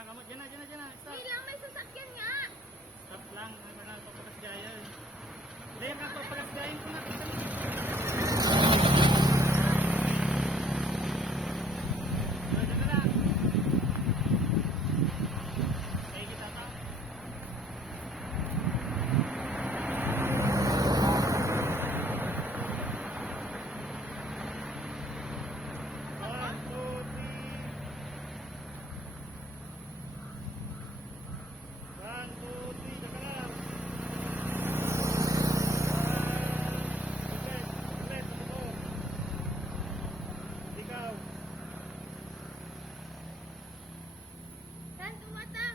nakakamot. Diyan na, diyan na, diyan na. Stop. Hindi lang, may sasakyan nga. Stop lang. May mga papagasgayan. Hindi, mga papagasgayan ko na. Diyan na lang. Okay, kita ta. Dan, tumata.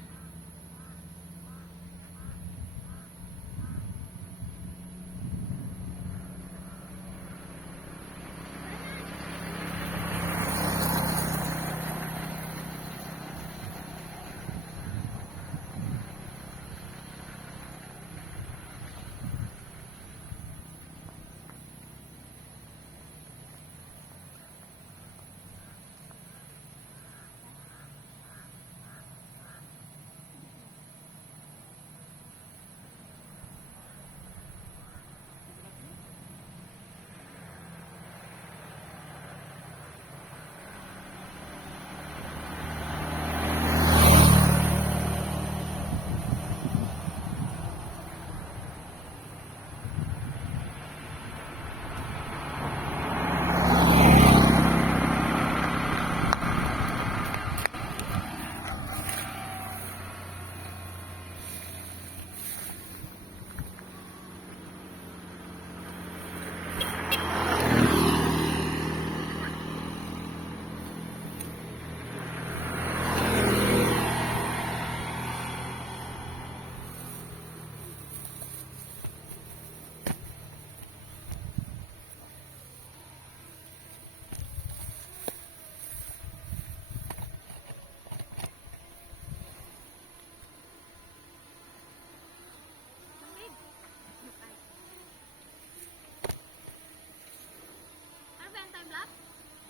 Ano ba yung time lapse?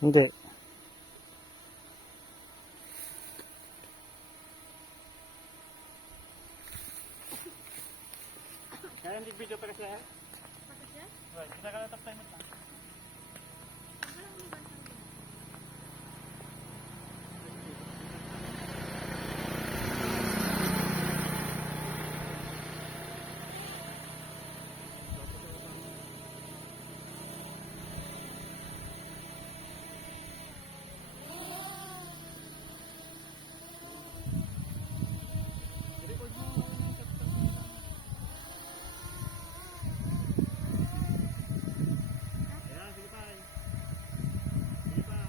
Hindi. Kaya hindi video pa kasi ha? Bakit yan? Right, kita ka na top time ito. Walang uliban sa akin. Ayan, sige pa. Sige pa.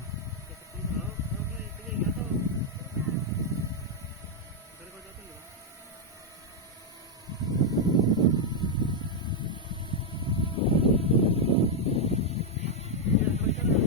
Okay, sige, gato. Record natin, di ba? Ayan, sabay ka na.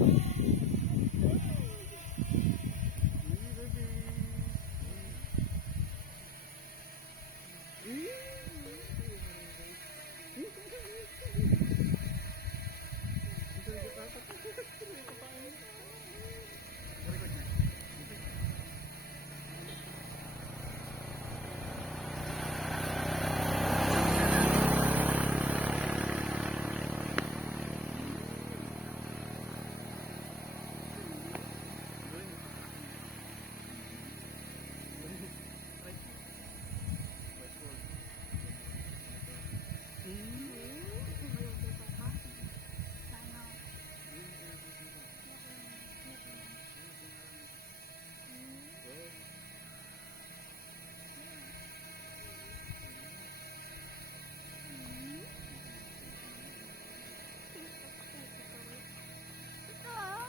Ito ah.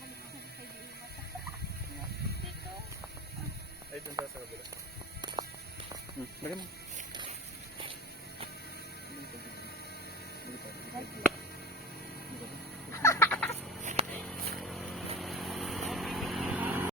Balik ako kay Diyo mata. Ito. Ay, dun sa kabila. Bagay mo.